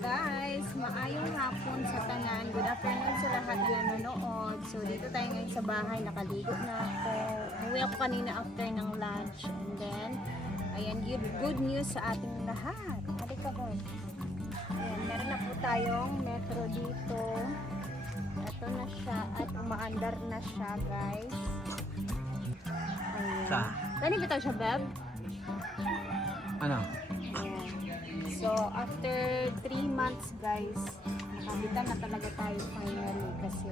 guys, maayong hapon sa tanan. Good afternoon sa lahat na nanonood. So dito tayo ngayon sa bahay, nakaligo na ako. Uwi ako kanina after ng lunch. And then, ayan, good news sa ating lahat. Halika ba? Ayan, meron na po tayong metro dito. Ito na siya at umaandar na siya, guys. Ayan. Gani ba siya, Beb? Ano? Ayan. So, after 3 months, guys, nakabitan na talaga tayo finally kasi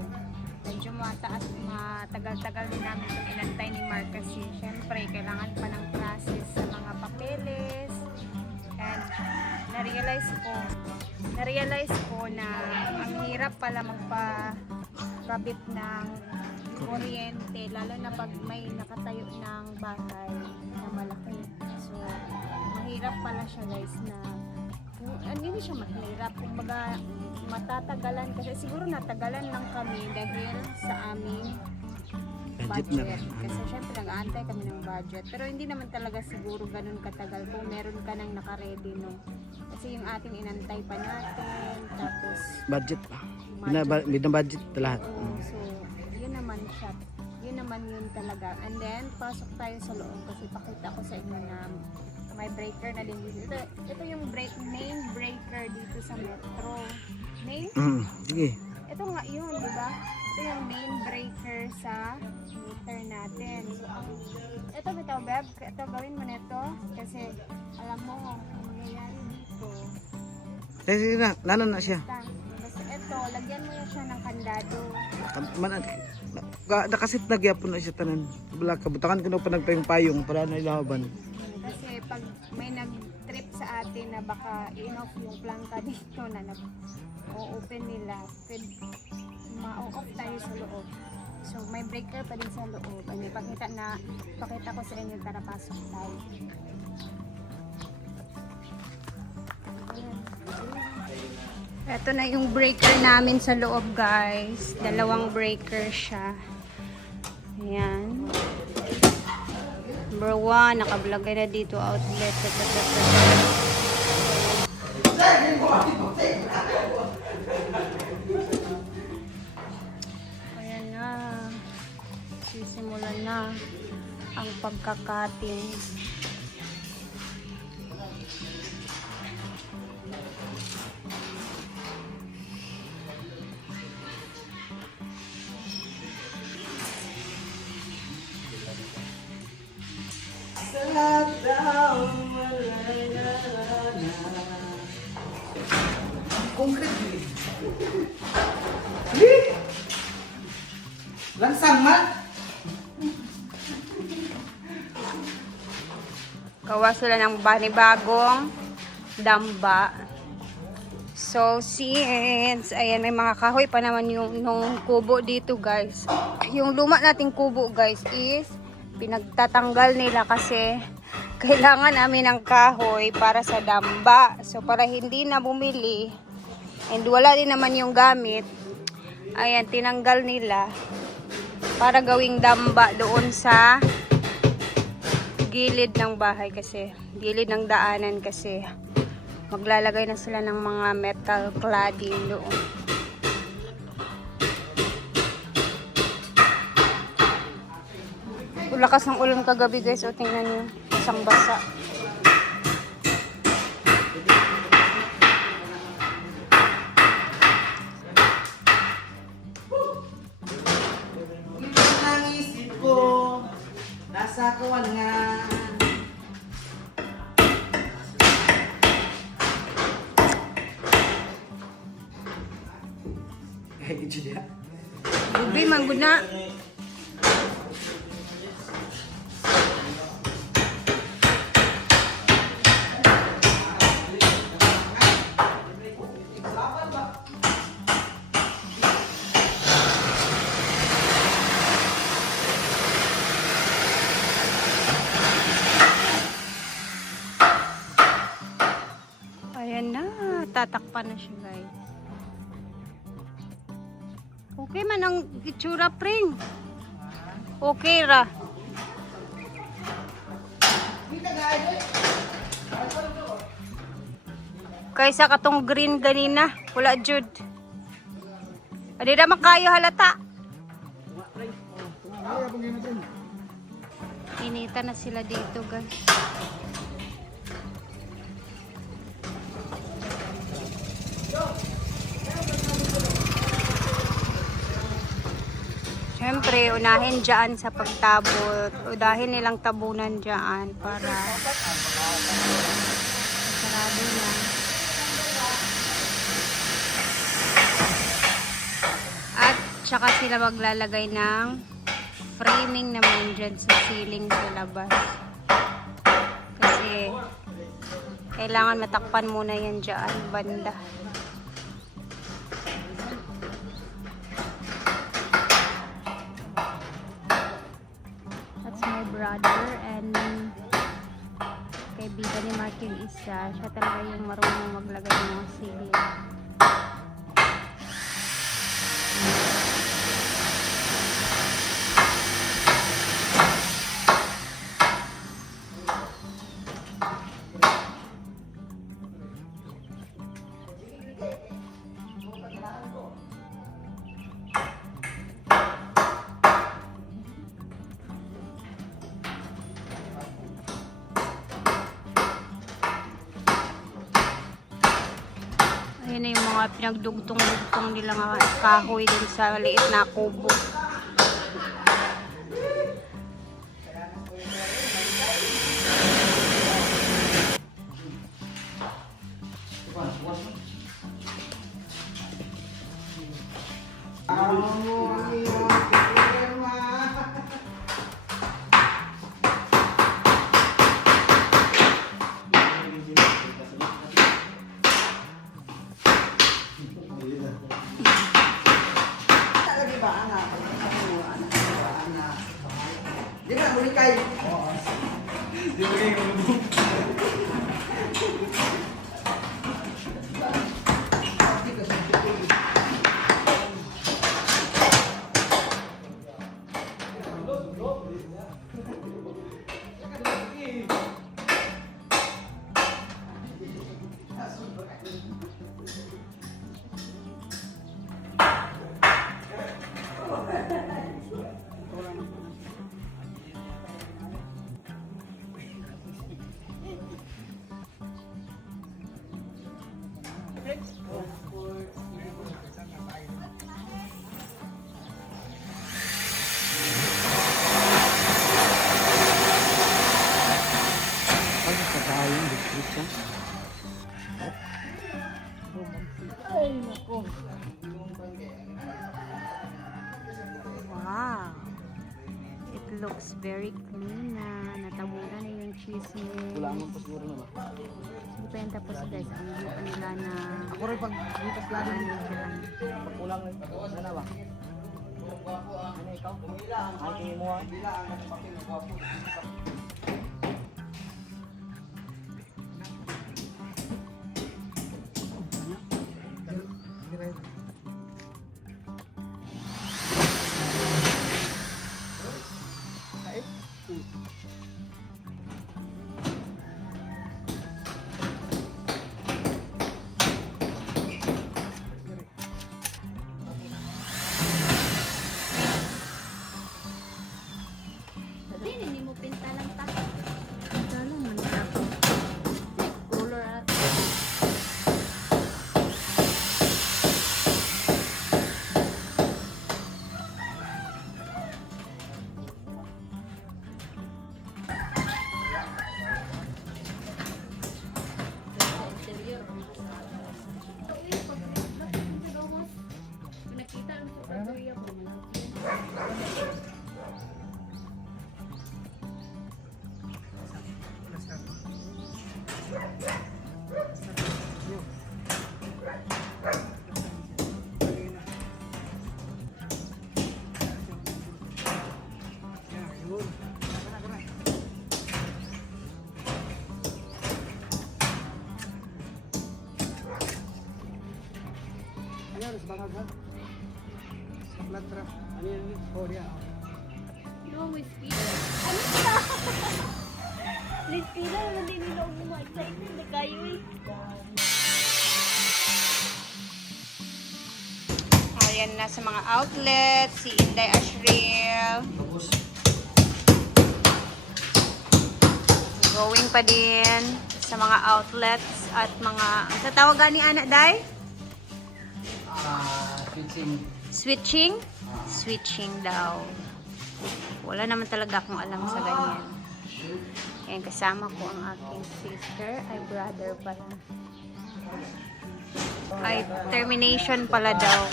medyo matagal-tagal din namin itong inantay ni Mark kasi syempre, kailangan pa ng process sa mga papeles and na-realize ko na ang hirap pala magpakabit ng kuryente, lalo na pag may nakatayo ng bahay na malaki. So, mahirap pala siya, guys, na hindi siya mahirap. Kumbaga, matatagalan kasi siguro natagalan lang kami dahil sa aming budget. Kasi syempre nag-aantay kami ng budget. Pero hindi naman talaga siguro ganun katagal kung meron ka nang nakaredy, no? Kasi yung ating inantay pa natin, tapos Budget pa. Binabudget lahat. so, yun naman siya. Yun naman yun talaga. And then, pasok tayo sa loob kasi pakita ko sa inyo na may breaker na din dito. Ito yung main breaker dito sa metro. Main? Sige. Ito nga yun, di ba? Ito yung main breaker sa meter natin. So, ito bitaw, Beb. Ito, gawin mo nito. Kasi, alam mo, ang nangyayari dito. Sige na, lalo na siya. Basta ito, lagyan mo siya ng kandado. Nakasit na gyapon na siya tanan. Wala kabutakan ko na pa nagpayong para na ilaban. Kasi pag may nag-trip sa atin na baka in-off yung plangka dito na nag-o-open nila, ma-off tayo sa loob. So may breaker pa din sa loob. Ano, pakita ko sa inyo, tara pasok tayo. Ito na yung breaker namin sa loob, guys. Dalawang breaker siya. Ayan. Number 1, nakablagay na dito outlet. Ayan na. Sisimulan na ang pagkakating. Concrete. Lansang man. Gawa sila ng banibagong damba. So, since, ayan, may mga kahoy pa naman yung nung kubo dito, guys. Yung luma nating kubo, guys, is pinagtatanggal nila kasi kailangan namin ng kahoy para sa damba. So, para hindi na bumili, and wala din naman yung gamit, ayan, tinanggal nila para gawing damba doon sa gilid ng bahay kasi, gilid ng daanan kasi maglalagay na sila ng mga metal cladding doon. Lakas ng ulan kagabi, guys. O, tingnan nyo. Isang basa. Ito ang isip ko. Nasa kawan nga. Ito dia. Ubi, mangguna. Ayan na, tatakpan na siya, guys. Okay man ang itsura, pring. Okay ra. Kaysa katong green ganina. Wala jud. Adi naman kayo halata. Inita na sila dito guys. Siyempre, unahin dyan sa pagtabot. Unahin nilang tabunan dyan para sarado na. At saka sila maglalagay ng framing naman dyan sa ceiling sa labas. Kasi kailangan matakpan muna yan dyan banda. That's my brother and kaibigan ni Mark yung isa. Siya talaga yung marunong maglagay ng mga ceiling. Ayan na yung mga pinagdugtong-dugtong nila nga kahoy din sa liit na kubo. Wow! It looks very clean na. Natabunan na yung chismis. Kulangan pa siguro naman. Ito yung tapos guys. Ang hindi pa nila na Ako rin pag bukas lagi. ano Kulang na ba? Ano ikaw? Ay, tingin mo ah. Hindi mo pinta lang ta. Pinta lang man na. Color at. Nakita ang photographia ko. No, whiskey. Ano ka? Whiskey na, hindi nila ako ma-excited na kayo eh. Ayan na sa mga outlets, si Inday Ashril. Going pa din sa mga outlets at mga, ang tatawagan ni anak, Day? Switching. Switching? Switching daw. Wala naman talaga akong alam sa ganyan. Ayan, kasama ko ang aking sister. Ay, brother pala. Ay, termination pala daw.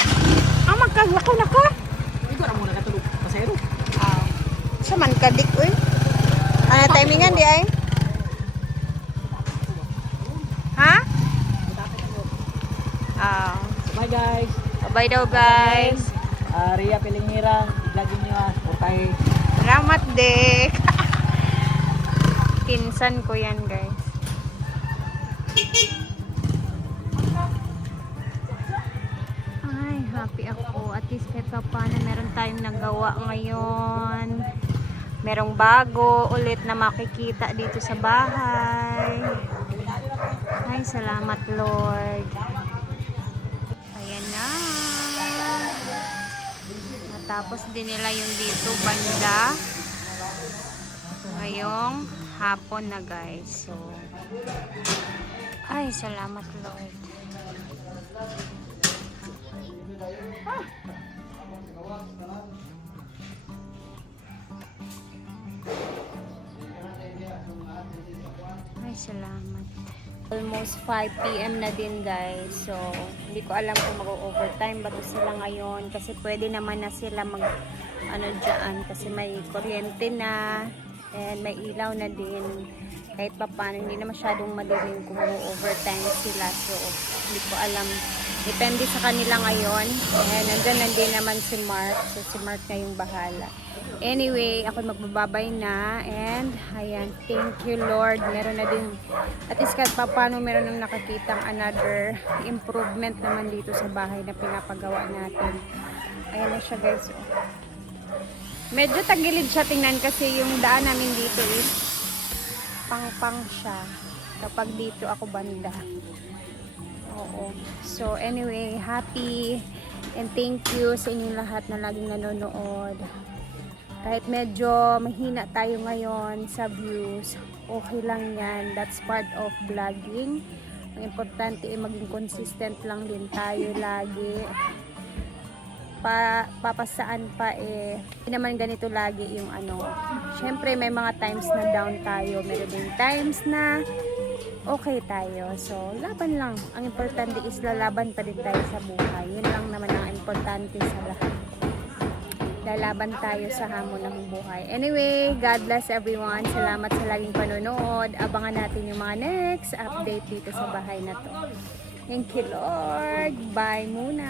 Ah, magkaglako na ka? Ito na muna katulog. Pasero. Sa man ka, dik, uy. Ano, timingan di ay? Ha? Bye guys. Bye daw, guys. Ria Pilingira. I-vlogin nyo Utay. Salamat, dik. Pinsan ko yan, guys. Ay, happy ako. At least kahit pa paano meron tayong nagawa ngayon. Merong bago ulit na makikita dito sa bahay. Ay, salamat, Lord. Ayan na. Natapos din nila yung dito banda. Ngayong hapon na, guys. So, ay, salamat, Lord. Ay, salamat. Almost 5 PM na din, guys. So, hindi ko alam kung mag-overtime ba to sila ngayon. Kasi pwede naman na sila mag, ano dyan. Kasi may kuryente na. And may ilaw na din. Kahit pa paano, hindi na masyadong madilim kung mag-overtime sila. So, hindi ko alam. Depende sa kanila ngayon. And nandun na din naman si Mark. So, si Mark na yung bahala. Anyway, ako magbababay na. And, ayan, thank you, Lord. Meron na din, at least kahit pa paano, meron nang nakakitang another improvement naman dito sa bahay na pinapagawa natin. Ayan na siya, guys. Medyo tagilid siya tingnan kasi yung daan namin dito is pang-pang siya kapag dito ako banda. Oo. So anyway, happy and thank you sa inyong lahat na laging nanonood. Kahit medyo mahina tayo ngayon sa views, okay lang yan. That's part of vlogging. Ang importante ay maging consistent lang din tayo lagi. Papasaan pa hindi naman ganito lagi yung ano. Syempre may mga times na down tayo, meron din times na okay tayo. So laban lang. Ang importante is lalaban pa din tayo sa buhay. Yun lang naman ang importante sa lahat. Lalaban tayo sa hamon ng buhay. Anyway, God bless everyone. Salamat sa laging panonood. Abangan natin yung mga next update dito sa bahay na to. Thank you, Lord. Bye muna.